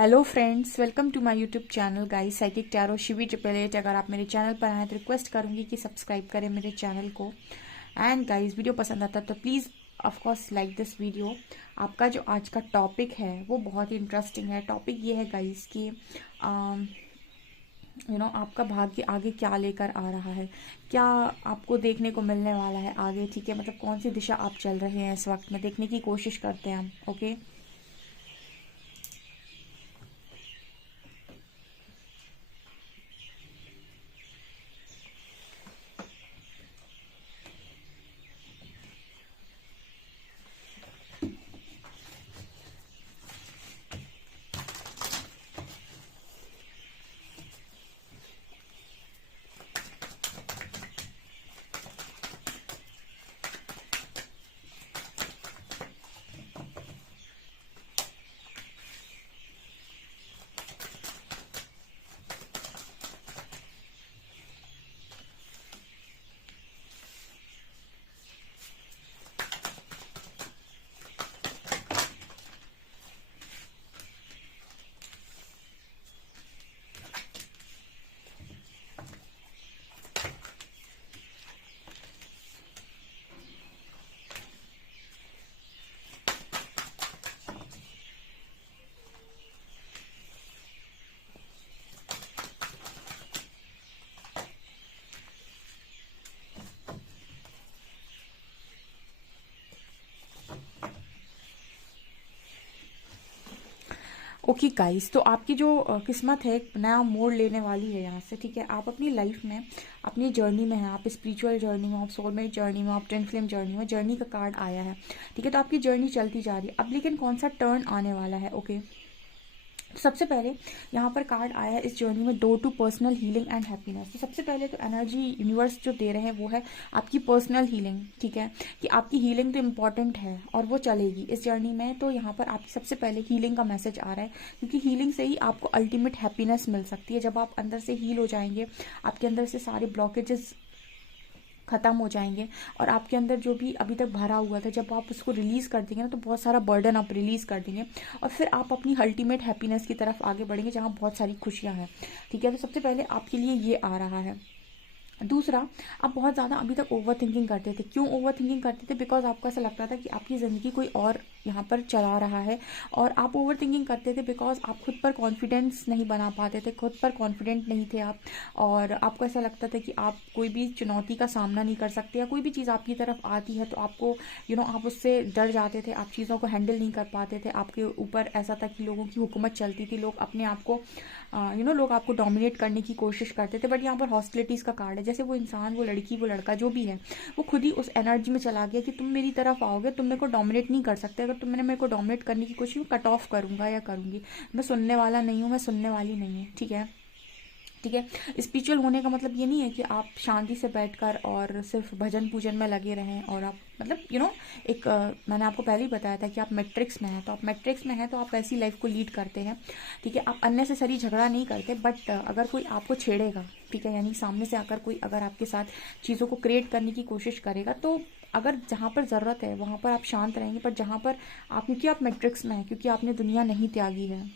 Hello friends, welcome to my YouTube channel guys psychic tarot Shivi triple eight. अगर आप मेरे channel पर आए तो रिक्वेस्ट करूंगी कि सब्सक्राइब करें मेरे चैनल को। एंड गाइस, वीडियो पसंद आता तो please of course like this video. आपका जो आज का टॉपिक है वो बहुत ही इंटरेस्टिंग है। टॉपिक ये है गाइस कि आपका भाग्य आगे क्या लेकर आ रहा है, क्या आपको देखने को मिलने वाला है आगे। ठीक है, मतलब कौन सी दिशा आप चल रहे हैं इस वक्त में, देखने की कोशिश करते हैं हम। ओके, ओके गाइस, तो आपकी जो किस्मत है एक नया मोड़ लेने वाली है यहाँ से। ठीक है, आप अपनी लाइफ में, अपनी जर्नी में हैं, आप स्पिरिचुअल जर्नी में, आप सोलमेट जर्नी में, आप ट्विन फ्लेम जर्नी में, जर्नी का कार्ड आया है। ठीक है, तो आपकी जर्नी चलती जा रही है अब, लेकिन कौन सा टर्न आने वाला है। ओके, तो सबसे पहले यहाँ पर कार्ड आया है इस जर्नी में door to personal healing and happiness. तो सबसे पहले तो एनर्जी यूनिवर्स जो दे रहे हैं वो है आपकी पर्सनल हीलिंग। ठीक है, कि आपकी हीलिंग तो इम्पॉर्टेंट है और वो चलेगी इस जर्नी में। तो यहाँ पर आपकी सबसे पहले हीलिंग का मैसेज आ रहा है, क्योंकि हीलिंग से ही आपको अल्टीमेट हैप्पीनेस मिल सकती है। जब आप अंदर से हील हो जाएंगे, आपके अंदर से सारे ब्लॉकेजेस ख़त्म हो जाएंगे और आपके अंदर जो भी अभी तक भरा हुआ था, जब आप उसको रिलीज़ कर देंगे ना, तो बहुत सारा बर्डन आप रिलीज़ कर देंगे और फिर आप अपनी अल्टीमेट हैप्पीनेस की तरफ आगे बढ़ेंगे, जहाँ बहुत सारी खुशियाँ हैं। ठीक है, तो सबसे पहले आपके लिए ये आ रहा है। दूसरा, आप बहुत ज़्यादा अभी तक ओवर थिंकिंग करते थे। क्यों ओवर थिंकिंग करते थे? बिकॉज आपको ऐसा लगता था कि आपकी ज़िंदगी कोई और यहाँ पर चला रहा है। और आप ओवर थिंकिंग करते थे बिकॉज आप खुद पर कॉन्फिडेंस नहीं बना पाते थे, खुद पर कॉन्फिडेंट नहीं थे आप। और आपको ऐसा लगता था कि आप कोई भी चुनौती का सामना नहीं कर सकते, या कोई भी चीज़ आपकी तरफ आती है तो आपको आप उससे डर जाते थे, आप चीज़ों को हैंडल नहीं कर पाते थे। आपके ऊपर ऐसा था कि लोगों की हुकूमत चलती थी, लोग अपने आप को लोग आपको डोमिनेट करने की कोशिश करते थे। बट यहाँ पर हॉस्टिलिटीज़ का कार्ड है, जैसे वो इंसान, वो लड़की, वो लड़का जो भी है, वो खुद ही उस एनर्जी में चला गया कि तुम मेरी तरफ आओगे, तुम मेरे को डोमिनेट नहीं कर सकते। अगर तुमने मेरे को डोमिनेट करने की कोशिश, कट ऑफ करूँगा या करूँगी। मैं सुनने वाला नहीं हूँ, मैं सुनने वाली नहीं हूँ। ठीक है, ठीक है। स्पिरिचुअल होने का मतलब ये नहीं है कि आप शांति से बैठकर और सिर्फ भजन पूजन में लगे रहें और आप मतलब एक मैंने आपको पहले ही बताया था कि आप मैट्रिक्स में हैं, तो आप मैट्रिक्स में हैं तो आप वैसी लाइफ को लीड करते हैं। ठीक है, आप अननेसेसरी झगड़ा नहीं करते। बट अगर कोई आपको छेड़ेगा, ठीक है, यानी सामने से आकर कोई अगर आपके साथ चीज़ों को क्रिएट करने की कोशिश करेगा, तो अगर जहाँ पर ज़रूरत है वहाँ पर आप शांत रहेंगे। पर जहाँ पर आप, क्योंकि आप मैट्रिक्स में हैं, क्योंकि आपने दुनिया नहीं त्यागी है।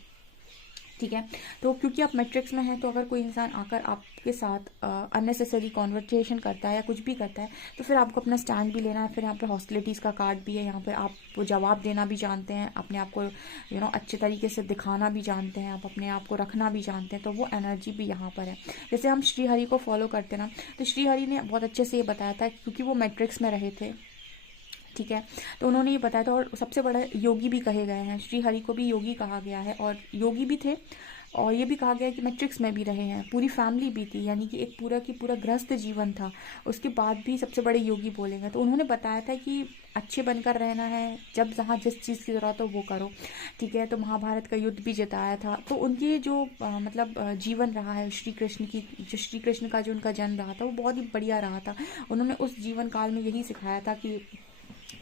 ठीक है, तो क्योंकि आप मैट्रिक्स में हैं, तो अगर कोई इंसान आकर आपके साथ अननेसेसरी कॉन्वर्सेशन करता है या कुछ भी करता है, तो फिर आपको अपना स्टैंड भी लेना है। फिर यहाँ पर हॉस्टिलिटीज़ का कार्ड भी है, यहाँ पर आप जवाब देना भी जानते हैं, अपने आप को अच्छे तरीके से दिखाना भी जानते हैं, आप अपने आप को रखना भी जानते हैं। तो वो एनर्जी भी यहाँ पर है। जैसे हम श्री हरि को फॉलो करते ना, तो श्री हरि ने बहुत अच्छे से ये बताया था, क्योंकि वो मैट्रिक्स में रहे थे। ठीक है, तो उन्होंने ये बताया था, और सबसे बड़ा योगी भी कहे गए हैं, श्री हरि को भी योगी कहा गया है और योगी भी थे। और ये भी कहा गया है कि मैट्रिक्स में भी रहे हैं, पूरी फैमिली भी थी, यानी कि एक पूरा की पूरा गृहस्थ जीवन था, उसके बाद भी सबसे बड़े योगी बोलेंगे। तो उन्होंने बताया था कि अच्छे बनकर रहना है, जब जहाँ जिस चीज़ की ज़रूरत हो वो करो। ठीक है, तो महाभारत का युद्ध भी जिताया था। तो उनके जो जीवन रहा है श्री कृष्ण की, जो श्री कृष्ण का जो उनका जन्म रहा था, वो बहुत ही बढ़िया रहा था। उन्होंने उस जीवन काल में यही सिखाया था कि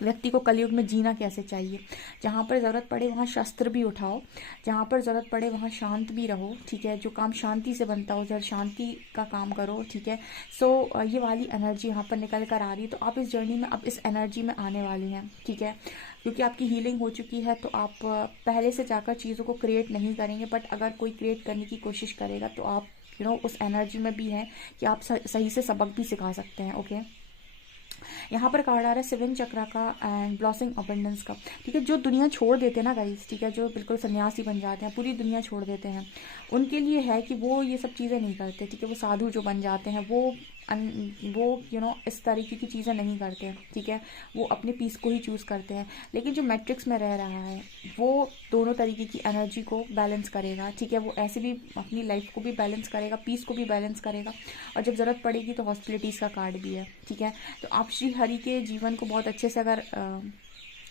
व्यक्ति को कलयुग में जीना कैसे चाहिए। जहाँ पर ज़रूरत पड़े वहाँ शस्त्र भी उठाओ, जहाँ पर ज़रूरत पड़े वहाँ शांत भी रहो, ठीक है। जो काम शांति से बनता हो, जरा शांति का काम करो, ठीक है। सो ये वाली एनर्जी यहाँ पर निकल कर आ रही है। तो आप इस जर्नी में, अब इस एनर्जी में आने वाली हैं, ठीक है। क्योंकि आपकी हीलिंग हो चुकी है, तो आप पहले से जाकर चीज़ों को क्रिएट नहीं करेंगे। बट अगर कोई क्रिएट करने की कोशिश करेगा तो आप उस एनर्जी में भी हैं कि आप सही से सबक भी सिखा सकते हैं, ओके। यहाँ पर कार्ड आ रहा है 7 चक्रा का एंड ब्लॉसिंग अबंडेंस का, ठीक है। जो दुनिया छोड़ देते हैं ना गाइस, ठीक है, जो बिल्कुल सन्यासी बन जाते हैं, पूरी दुनिया छोड़ देते हैं, उनके लिए है कि वो ये सब चीज़ें नहीं करते, ठीक है। वो साधु जो बन जाते हैं, वो इस तरीके की चीज़ें नहीं करते हैं, ठीक है। वो अपने पीस को ही चूज़ करते हैं। लेकिन जो मैट्रिक्स में रह रहा है वो दोनों तरीके की एनर्जी को बैलेंस करेगा, ठीक है। वो ऐसे भी अपनी लाइफ को भी बैलेंस करेगा, पीस को भी बैलेंस करेगा, और जब ज़रूरत पड़ेगी तो हॉस्पिटलिटीज़ का कार्ड भी है, ठीक है। तो आप श्री हरि के जीवन को बहुत अच्छे से अगर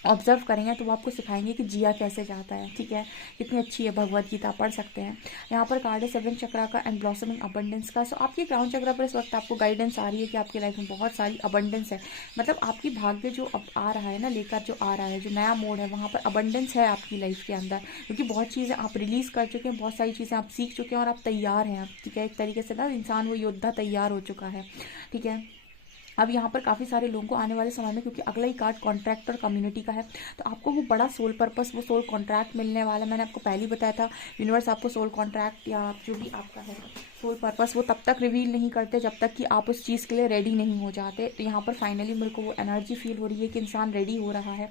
ऑब्जर्व करेंगे तो वो आपको सिखाएंगे कि जिया कैसे जाता है, ठीक है। कितनी अच्छी है भगवत गीता, पढ़ सकते हैं। यहाँ पर कार्ड है 7 चक्रा का एंड ब्लॉसमिंग अबंडेंस का। सो आपके क्राउन चक्रा पर इस वक्त आपको गाइडेंस आ रही है कि आपकी लाइफ में बहुत सारी अबंडेंस है। मतलब आपकी भाग्य जो अब आ रहा है ना, लेकर जो आ रहा है, जो नया मोड है, वहाँ पर अबंडेंस है आपकी लाइफ के अंदर। क्योंकि बहुत चीज़ें आप रिलीज़ कर चुके हैं, बहुत सारी चीज़ें आप सीख चुके हैं और आप तैयार हैं, ठीक है। एक तरीके से ना इंसान वो योद्धा तैयार हो चुका है, ठीक है। अब यहाँ पर काफ़ी सारे लोगों को आने वाले समय में, क्योंकि अगला ही कार्ड कॉन्ट्रैक्ट और कम्युनिटी का है, तो आपको वो बड़ा सोल पर्पस, वो सोल कॉन्ट्रैक्ट मिलने वाला है। मैंने आपको पहले ही बताया था, यूनिवर्स आपको सोल कॉन्ट्रैक्ट या जो भी आपका है सोल पर्पस, वो तब तक रिवील नहीं करते जब तक कि आप उस चीज़ के लिए रेडी नहीं हो जाते। तो यहाँ पर फाइनली मेरे को वो एनर्जी फील हो रही है कि इंसान रेडी हो रहा है,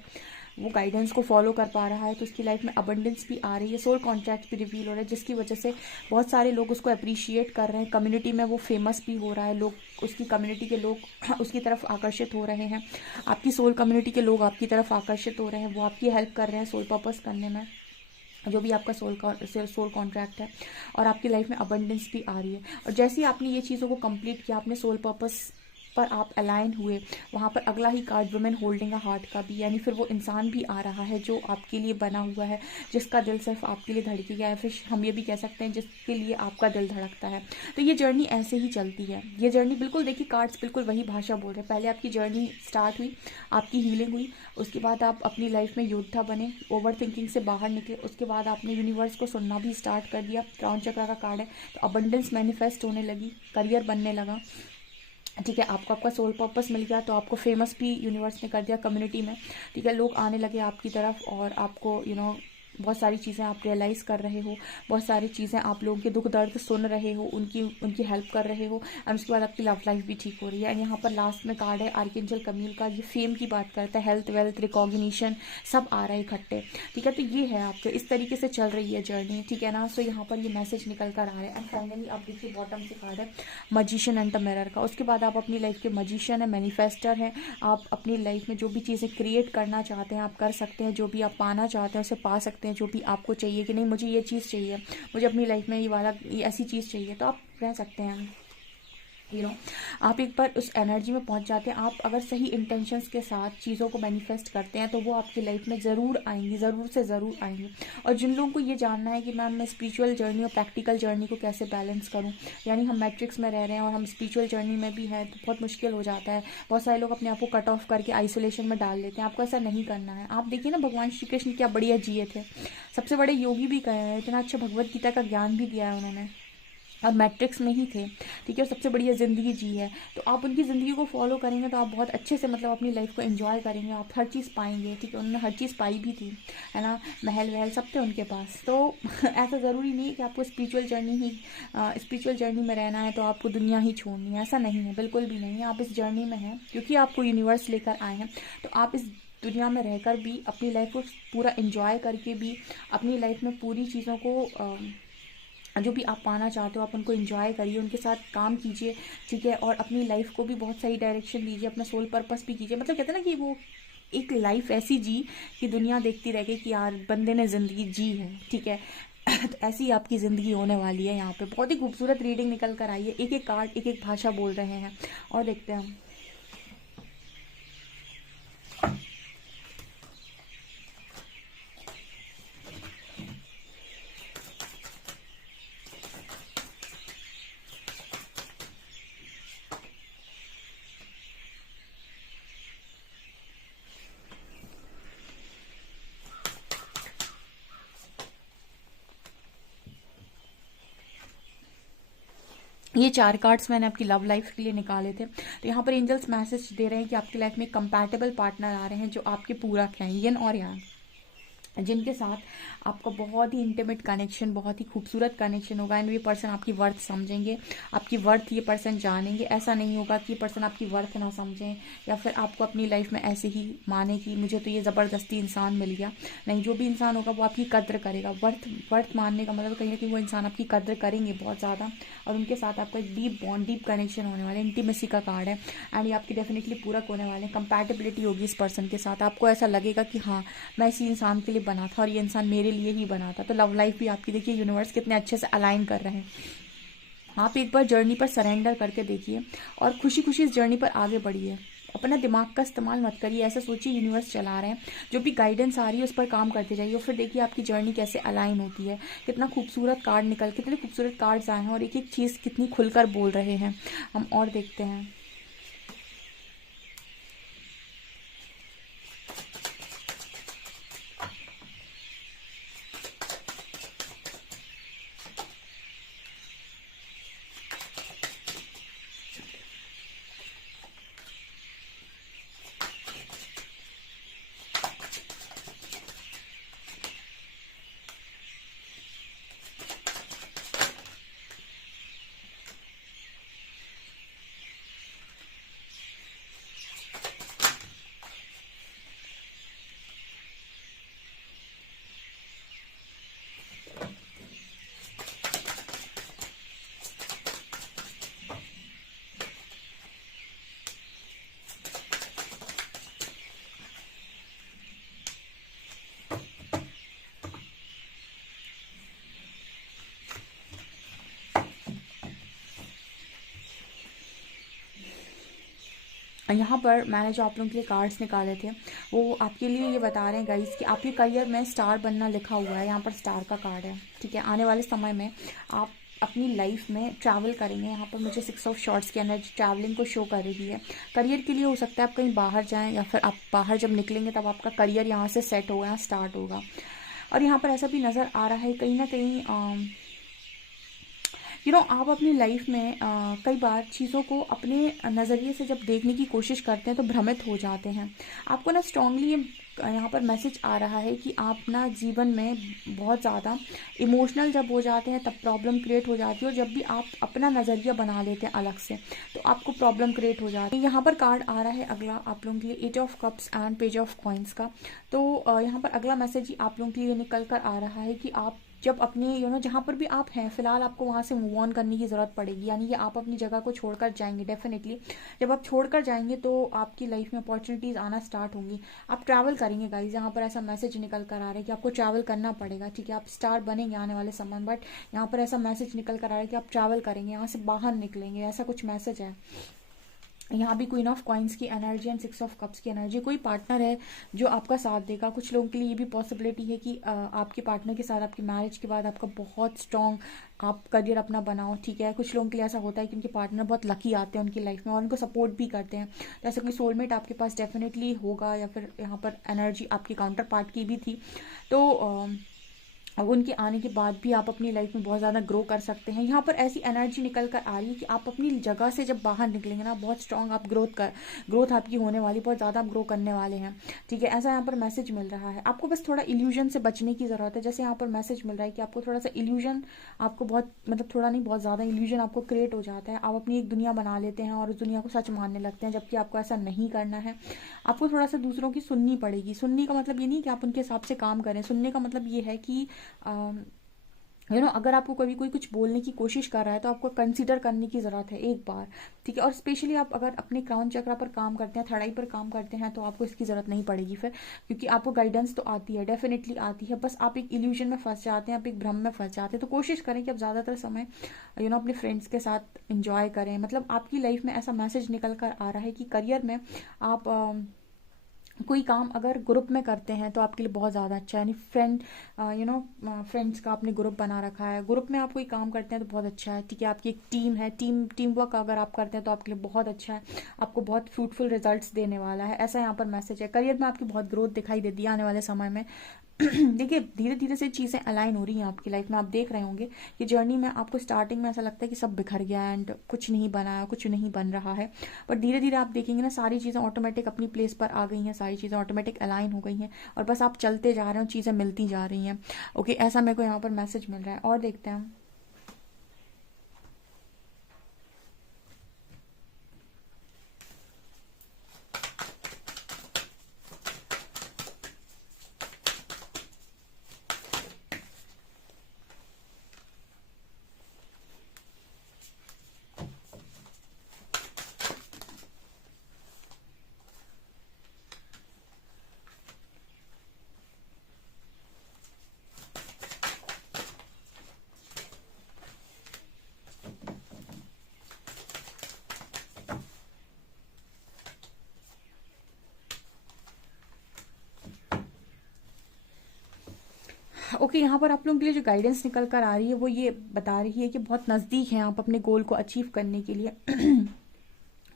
वो गाइडेंस को फॉलो कर पा रहा है, तो उसकी लाइफ में अबंडेंस भी आ रही है, सोल कॉन्ट्रैक्ट भी रिवील हो रहा है, जिसकी वजह से बहुत सारे लोग उसको अप्रिशिएट कर रहे हैं। कम्युनिटी में वो फेमस भी हो रहा है, लोग उसकी कम्युनिटी के लोग उसकी तरफ आकर्षित हो रहे हैं। आपकी सोल कम्युनिटी के लोग आपकी तरफ आकर्षित हो रहे हैं, वो आपकी हेल्प कर रहे हैं सोल पर्पस करने में, जो भी आपका सोल कॉन्ट्रैक्ट है। और आपकी लाइफ में अबंडेंस भी आ रही है। और जैसे ही आपने ये चीज़ों को कंप्लीट किया, आपने सोल पर्पस पर आप अलाइन हुए, वहाँ पर अगला ही card women holding a heart का भी, यानी फिर वो इंसान भी आ रहा है जो आपके लिए बना हुआ है, जिसका दिल सिर्फ आपके लिए धड़केगा, या फिर हम ये भी कह सकते हैं जिसके लिए आपका दिल धड़कता है। तो ये जर्नी ऐसे ही चलती है। ये जर्नी बिल्कुल, देखिए कार्ड्स बिल्कुल वही भाषा बोल रहे हैं। पहले आपकी जर्नी स्टार्ट हुई, आपकी हीलिंग हुई, उसके बाद आप अपनी लाइफ में योद्धा बने, ओवर थिंकिंग से बाहर निकले, उसके बाद आपने यूनिवर्स को सुनना भी स्टार्ट कर दिया। क्राउन चक्रा का कार्ड है, तो अबंडेंस मैनिफेस्ट होने लगी, करियर बनने लगा, ठीक है। आपको आपका सोल पर्पस मिल गया, तो आपको फेमस भी यूनिवर्स ने कर दिया कम्युनिटी में, ठीक है। लोग आने लगे आपकी तरफ और आपको बहुत सारी चीज़ें आप रियलाइज़ कर रहे हो, बहुत सारी चीज़ें आप लोगों के दुख दर्द सुन रहे हो, उनकी हेल्प कर रहे हो, और उसके बाद आपकी लव लाइफ भी ठीक हो रही है। एंड यहाँ पर लास्ट में कार्ड है आर्कएंजल कमील का, ये फेम की बात करता है, हेल्थ, वेल्थ, रिकॉग्निशन सब आ रहा है इकट्ठे, ठीक है। तो ये है आपके, इस तरीके से चल रही है जर्नी, ठीक है ना। सो यहाँ पर ये मैसेज निकल कर आ रहा है। एंड फाइनली आप देखिए बॉटम से कार्ड है मजिशियन एंड द मिरर का। उसके बाद आप अपनी लाइफ के मजिशियन है, मैनिफेस्टर हैं। आप अपनी लाइफ में जो भी चीज़ें क्रिएट करना चाहते हैं आप कर सकते हैं, जो भी आप पाना चाहते हैं उसे पा सकते हैं। जो भी आपको चाहिए कि नहीं मुझे ये चीज़ चाहिए, मुझे अपनी लाइफ में ये ऐसी चीज़ चाहिए, तो आप रह सकते हैं। आप एक बार उस एनर्जी में पहुंच जाते हैं। आप अगर सही इंटेंशंस के साथ चीज़ों को मैनिफेस्ट करते हैं तो वो आपकी लाइफ में ज़रूर आएंगी, ज़रूर से ज़रूर आएंगी। और जिन लोगों को ये जानना है कि मैम मैं स्पिरिचुअल जर्नी और प्रैक्टिकल जर्नी को कैसे बैलेंस करूं, यानी हम मैट्रिक्स में रह रहे हैं और हम स्पिरिचुअल जर्नी में भी हैं, तो बहुत मुश्किल हो जाता है। बहुत सारे लोग अपने आप को कट ऑफ करके आइसोलेशन में डाल देते हैं। आपको ऐसा नहीं करना है। आप देखिए ना, भगवान श्री कृष्ण क्या बढ़िया जिए थे, सबसे बड़े योगी भी कहे हैं, इतना अच्छा भगवत गीता का ज्ञान भी दिया है उन्होंने, और मैट्रिक्स में ही थे, ठीक है। और सबसे बढ़िया ज़िंदगी जी है। तो आप उनकी ज़िंदगी को फॉलो करेंगे तो आप बहुत अच्छे से मतलब अपनी लाइफ को एंजॉय करेंगे, आप हर चीज़ पाएंगे, ठीक है। उन्होंने हर चीज़ पाई भी थी, है ना, महल वहल सब थे उनके पास। तो ऐसा ज़रूरी नहीं है कि आपको स्पिरिचुअल जर्नी में रहना है तो आपको दुनिया ही छोड़नी है, ऐसा नहीं है, बिल्कुल भी नहीं है। आप इस जर्नी में हैं क्योंकि आपको यूनिवर्स लेकर आए हैं, तो आप इस दुनिया में रहकर भी अपनी लाइफ को पूरा एंजॉय करके भी अपनी लाइफ में पूरी चीज़ों को जो भी आप पाना चाहते हो आप उनको एंजॉय करिए, उनके साथ काम कीजिए, ठीक है। और अपनी लाइफ को भी बहुत सही डायरेक्शन दीजिए, अपना सोल पर्पस भी कीजिए। मतलब कहते हैं ना कि वो एक लाइफ ऐसी जी कि दुनिया देखती रह गई कि यार बंदे ने ज़िंदगी जी है, ठीक है। तो ऐसी आपकी ज़िंदगी होने वाली है। यहाँ पे बहुत ही खूबसूरत रीडिंग निकल कर आई है, एक एक कार्ड एक एक भाषा बोल रहे हैं। और देखते हैं हम। ये 4 कार्ड्स मैंने आपकी लव लाइफ के लिए निकाले थे। तो यहाँ पर एंजल्स मैसेज दे रहे हैं कि आपकी लाइफ में कंपैटिबल पार्टनर आ रहे हैं जो आपके पूरक हैं, यिन और यांग, जिनके साथ आपका बहुत ही इंटीमेट कनेक्शन, बहुत ही खूबसूरत कनेक्शन होगा। एंड ये पर्सन आपकी वर्थ समझेंगे, आपकी वर्थ ये पर्सन जानेंगे। ऐसा नहीं होगा कि ये पर्सन आपकी वर्थ ना समझें या फिर आपको अपनी लाइफ में ऐसे ही माने कि मुझे तो ये ज़बरदस्ती इंसान मिल गया। नहीं, जो भी इंसान होगा वो आपकी कद्र करेगा। वर्थ मानने का मतलब कहीं ना कहीं वो इंसान आपकी कद्र करेंगे बहुत ज़्यादा, और उनके साथ आपका एक डीप बॉन्ड, डीप कनेक्शन होने वाला है। इंटीमेसी का कार्ड है एंड ये आपकी डेफिनेटली पूरक होने वाले हैं। कंपैटिबिलिटी होगी इस पर्सन के साथ। आपको ऐसा लगेगा कि हाँ, मैं इसी इंसान के लिए बना था और ये इंसान मेरे लिए ही बना था। तो लव लाइफ भी आपकी देखिए यूनिवर्स कितने अच्छे से अलाइन कर रहे हैं। आप एक बार जर्नी पर सरेंडर करके देखिए और खुशी खुशी इस जर्नी पर आगे बढ़िए। अपना दिमाग का इस्तेमाल मत करिए, ऐसा सोचिए यूनिवर्स चला रहे हैं, जो भी गाइडेंस आ रही है उस पर काम करते जाइए और फिर देखिए आपकी जर्नी कैसे अलाइन होती है। कितना खूबसूरत कार्ड कितने खूबसूरत कार्ड्स आए हैं और एक एक चीज़ कितनी खुलकर बोल रहे हैं। हम और देखते हैं। यहाँ पर मैंने जो आप लोगों के लिए कार्ड्स निकाले थे वो आपके लिए ये बता रहे हैं गाइस कि आपके करियर में स्टार बनना लिखा हुआ है। यहाँ पर स्टार का कार्ड है, ठीक है। आने वाले समय में आप अपनी लाइफ में ट्रैवल करेंगे। यहाँ पर मुझे 6 ऑफ शॉर्ट्स के अंदर ट्रैवलिंग को शो कर रही है। करियर के लिए हो सकता है आप कहीं बाहर जाएं या फिर आप बाहर जब निकलेंगे तब आपका करियर यहाँ से सेट होगा, यहाँ स्टार्ट होगा। और यहाँ पर ऐसा भी नज़र आ रहा है कहीं ना कहीं आप अपनी लाइफ में कई बार चीज़ों को अपने नज़रिए से जब देखने की कोशिश करते हैं तो भ्रमित हो जाते हैं। आपको ना स्ट्रांगली यहाँ पर मैसेज आ रहा है कि आप ना जीवन में बहुत ज़्यादा इमोशनल जब हो जाते हैं तब प्रॉब्लम क्रिएट हो जाती है, और जब भी आप अपना नज़रिया बना लेते हैं अलग से तो आपको प्रॉब्लम क्रिएट हो जाती है। यहाँ पर कार्ड आ रहा है अगला आप लोगों के लिए 8 of cups and page of coins का। तो यहाँ पर अगला मैसेज ही आप लोगों के लिए निकल कर आ रहा है कि आप जब अपने जहाँ पर भी आप हैं फिलहाल आपको वहाँ से मूव ऑन करने की ज़रूरत पड़ेगी। यानी कि आप अपनी जगह को छोड़कर जाएंगे। डेफिनेटली जब आप छोड़कर जाएंगे तो आपकी लाइफ में अपॉर्चुनिटीज़ आना स्टार्ट होंगी। आप ट्रैवल करेंगे गाइज। यहाँ पर ऐसा मैसेज निकल कर आ रहा है कि आपको ट्रैवल करना पड़ेगा, ठीक है। आप स्टार बनेंगे आने वाले समय, बट यहाँ पर ऐसा मैसेज निकल कर आ रहा है कि आप ट्रैवल करेंगे, यहाँ से बाहर निकलेंगे, ऐसा कुछ मैसेज है। यहाँ भी क्वीन ऑफ कॉइन्स की एनर्जी एंड 6 ऑफ कप्स की एनर्जी। कोई पार्टनर है जो आपका साथ देगा। कुछ लोगों के लिए ये भी पॉसिबिलिटी है कि आपके पार्टनर के साथ आपकी मैरिज के बाद आपका बहुत स्ट्रॉन्ग आप करियर अपना बनाओ, ठीक है। कुछ लोगों के लिए ऐसा होता है कि उनके पार्टनर बहुत लकी आते हैं उनकी लाइफ में और उनको सपोर्ट भी करते हैं। तो ऐसा कोई सोलमेट आपके पास डेफिनेटली होगा, या फिर यहाँ पर एनर्जी आपकी काउंटर पार्ट की भी थी। तो अब उनके आने के बाद भी आप अपनी लाइफ में बहुत ज़्यादा ग्रो कर सकते हैं। यहाँ पर ऐसी एनर्जी निकल कर आ रही है कि आप अपनी जगह से जब बाहर निकलेंगे ना बहुत स्ट्रांग आप ग्रोथ आपकी होने वाली, बहुत ज़्यादा आप ग्रो करने वाले हैं, ठीक है। ऐसा यहाँ पर मैसेज मिल रहा है। आपको बस थोड़ा इल्यूजन से बचने की ज़रूरत है। जैसे यहाँ पर मैसेज मिल रहा है कि आपको थोड़ा सा इल्यूजन, आपको बहुत थोड़ा नहीं बहुत ज़्यादा इल्यूजन आपको क्रिएट हो जाता है। आप अपनी एक दुनिया बना लेते हैं और उस दुनिया को सच मानने लगते हैं, जबकि आपको ऐसा नहीं करना है। आपको थोड़ा सा दूसरों की सुननी पड़ेगी। सुनने का मतलब ये नहीं कि आप उनके हिसाब से काम करें। सुनने का मतलब ये है कि अगर आपको कभी कोई कुछ बोलने की कोशिश कर रहा है तो आपको कंसीडर करने की ज़रूरत है एक बार, ठीक है। और स्पेशली आप अगर अपने क्राउन चक्र पर काम करते हैं, थर्ड आई पर काम करते हैं, तो आपको इसकी ज़रूरत नहीं पड़ेगी फिर, क्योंकि आपको गाइडेंस तो आती है, डेफिनेटली आती है। बस आप एक इल्यूजन में फंस जाते हैं, आप एक भ्रम में फंस जाते हैं। तो कोशिश करें कि आप ज़्यादातर समय अपने फ्रेंड्स के साथ इंजॉय करें। मतलब आपकी लाइफ में ऐसा मैसेज निकल कर आ रहा है कि करियर में आप कोई काम अगर ग्रुप में करते हैं तो आपके लिए बहुत ज़्यादा अच्छा है। यानी फ्रेंड्स का आपने ग्रुप बना रखा है, ग्रुप में आप कोई काम करते हैं तो बहुत अच्छा है, ठीक है। आपकी एक टीम है, टीम वर्क अगर आप करते हैं तो आपके लिए बहुत अच्छा है, आपको बहुत फ्रूटफुल रिजल्ट्स देने वाला है। ऐसा यहाँ पर मैसेज है। करियर में आपकी बहुत ग्रोथ दिखाई देती है आने वाले समय में। देखिए धीरे धीरे से चीज़ें अलाइन हो रही हैं आपकी लाइफ में। आप देख रहे होंगे कि जर्नी में आपको स्टार्टिंग में ऐसा लगता है कि सब बिखर गया एंड कुछ नहीं बना, कुछ नहीं बन रहा है, बट धीरे धीरे आप देखेंगे ना सारी चीज़ें ऑटोमेटिक अपनी प्लेस पर आ गई हैं, सारी चीज़ें ऑटोमेटिक अलाइन हो गई हैं और बस आप चलते जा रहे हो, चीज़ें मिलती जा रही हैं। ओके, ऐसा मेरे को यहाँ पर मैसेज मिल रहा है। और देखते हैं हम। ओके, यहाँ पर आप लोगों के लिए जो गाइडेंस निकल कर आ रही है वो ये बता रही है कि बहुत नज़दीक हैं आप अपने गोल को अचीव करने के लिए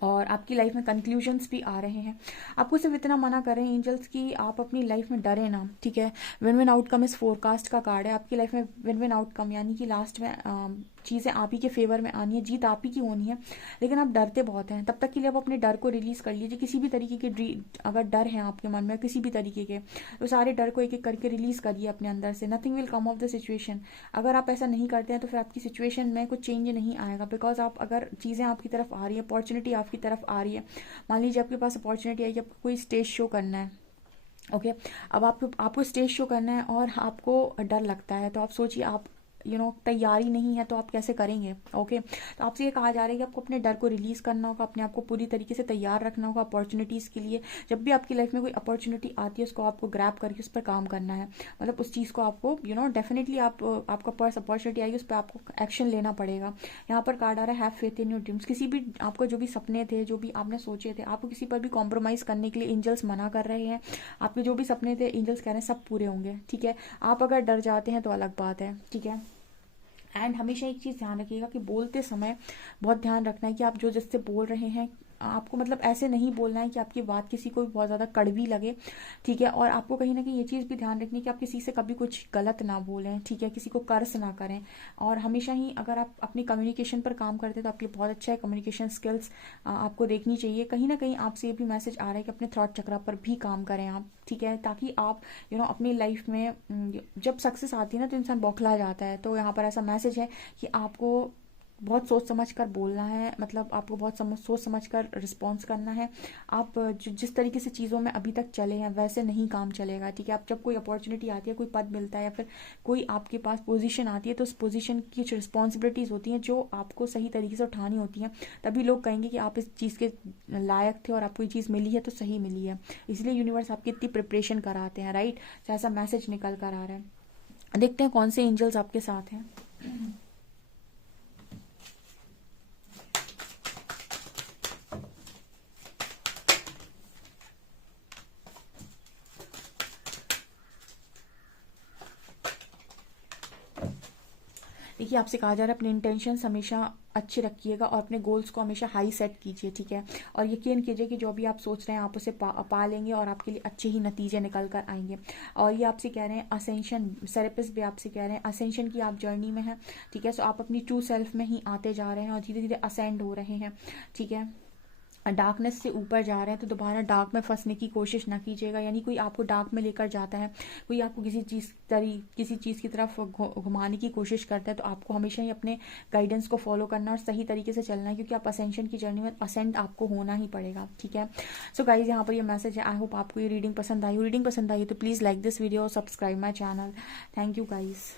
और आपकी लाइफ में कंक्लूजन्स भी आ रहे हैं। आपको सिर्फ इतना मना कर रहे हैं एंजल्स कि आप अपनी लाइफ में डरे ना, ठीक है। विन विन आउटकम इस फोरकास्ट का कार्ड है। आपकी लाइफ में विन विन आउटकम यानी कि लास्ट में चीज़ें आप ही के फेवर में आनी है, जीत आप ही की होनी है, लेकिन आप डरते बहुत हैं। तब तक के लिए आप अपने डर को रिलीज़ कर लीजिए। किसी भी तरीके के अगर डर है आपके मन में किसी भी तरीके के, तो सारे डर को एक एक करके रिलीज़ करिए अपने अंदर से। Nothing will come of the situation. अगर आप ऐसा नहीं करते हैं तो फिर आपकी सिचुएशन में कुछ चेंज नहीं आएगा, बिकॉज आप अगर चीज़ें आपकी तरफ आ रही है, अपॉर्चुनिटी आपकी तरफ आ रही है, मान लीजिए आपके पास अपॉर्चुनिटी आई कि आपको कोई स्टेज शो करना है, ओके। अब आपको स्टेज शो करना है और आपको डर लगता है, तो आप सोचिए आप तैयारी नहीं है तो आप कैसे करेंगे। ओके, तो आपसे ये कहा जा रहा है कि आपको अपने डर को रिलीज़ करना होगा, अपने आप को पूरी तरीके से तैयार रखना होगा अपॉर्चुनिटीज़ के लिए। जब भी आपकी लाइफ में कोई अपॉर्चुनिटी आती है उसको आपको ग्रैब करके उस पर काम करना है। मतलब उस चीज़ को आपको डेफिनेटली आपका पर्स अपॉर्चुनिटी आएगी उस पर आपको एक्शन लेना पड़ेगा। यहाँ पर कार्ड आ रहा है have faith in your dreams. किसी भी आपको जो भी सपने थे, जो भी आपने सोचे थे, आपको किसी पर भी कॉम्प्रोमाइज़ करने के लिए एंजल्स मना कर रहे हैं। आपके जो भी सपने थे एंजल्स कह रहे हैं सब पूरे होंगे, ठीक है। आप अगर डर जाते हैं तो अलग बात है, ठीक है। एंड हमेशा एक चीज़ ध्यान रखिएगा कि बोलते समय बहुत ध्यान रखना है कि आप जो जिससे बोल रहे हैं आपको मतलब ऐसे नहीं बोलना है कि आपकी बात किसी को भी बहुत ज़्यादा कड़वी लगे, ठीक है। और आपको कहीं ना कहीं ये चीज़ भी ध्यान रखनी है कि आप किसी से कभी कुछ गलत ना बोलें, ठीक है, किसी को कर्स ना करें। और हमेशा ही अगर आप अपनी कम्युनिकेशन पर काम करते हैं तो आपके बहुत अच्छा है कम्युनिकेशन स्किल्स आपको देखनी चाहिए। कहीं ना कहीं आपसे ये भी मैसेज आ रहा है कि अपने थॉट चक्र पर भी काम करें आप, ठीक है, ताकि आप अपनी लाइफ में जब सक्सेस आती है ना तो इंसान बौखला जाता है। तो यहाँ पर ऐसा मैसेज है कि आपको बहुत सोच समझ कर बोलना है, मतलब आपको बहुत सोच समझ कर रिस्पॉन्स करना है। आप जिस तरीके से चीज़ों में अभी तक चले हैं वैसे नहीं काम चलेगा, ठीक है। आप जब कोई अपॉर्चुनिटी आती है, कोई पद मिलता है या फिर कोई आपके पास पोजीशन आती है तो उस पोजीशन की कुछ रिस्पॉन्सिबिलिटीज़ होती हैं जो आपको सही तरीके से उठानी होती हैं। तभी लोग कहेंगे कि आप इस चीज़ के लायक थे और आपको ये चीज़ मिली है तो सही मिली है। इसलिए यूनिवर्स आपकी इतनी प्रिपरेशन कराते हैं, राइट। तो ऐसा मैसेज निकल कर आ रहा है। देखते हैं कौन से एंजल्स आपके साथ हैं। देखिए आपसे कहा जा रहा है अपने इंटेंशंस हमेशा अच्छे रखिएगा और अपने गोल्स को हमेशा हाई सेट कीजिए, ठीक है। और यकीन कीजिए कि जो भी आप सोच रहे हैं आप उसे पा लेंगे और आपके लिए अच्छे ही नतीजे निकल कर आएंगे। और ये आपसे कह रहे हैं असेंशन, सेरेपिस्ट भी आपसे कह रहे हैं असेंशन की आप जर्नी में हैं, ठीक है। सो आप अपनी ट्रू सेल्फ में ही आते जा रहे हैं और धीरे धीरे असेंड हो रहे हैं, ठीक है। डार्कनेस से ऊपर जा रहे हैं तो दोबारा डार्क में फंसने की कोशिश ना कीजिएगा। यानी कोई आपको डार्क में लेकर जाता है, कोई आपको किसी चीज़ की तरफ घुमाने की कोशिश करता है, तो आपको हमेशा ही अपने गाइडेंस को फॉलो करना और सही तरीके से चलना है, क्योंकि आप असेंशन की जर्नी में असेंड आपको होना ही पड़ेगा, ठीक है। सो गाइज यहाँ पर ये मैसेज है। आई होप आपको ये रीडिंग पसंद आई हो। रीडिंग पसंद आई हो तो प्लीज़ लाइक दिस वीडियो और subscribe my channel. Thank you guys.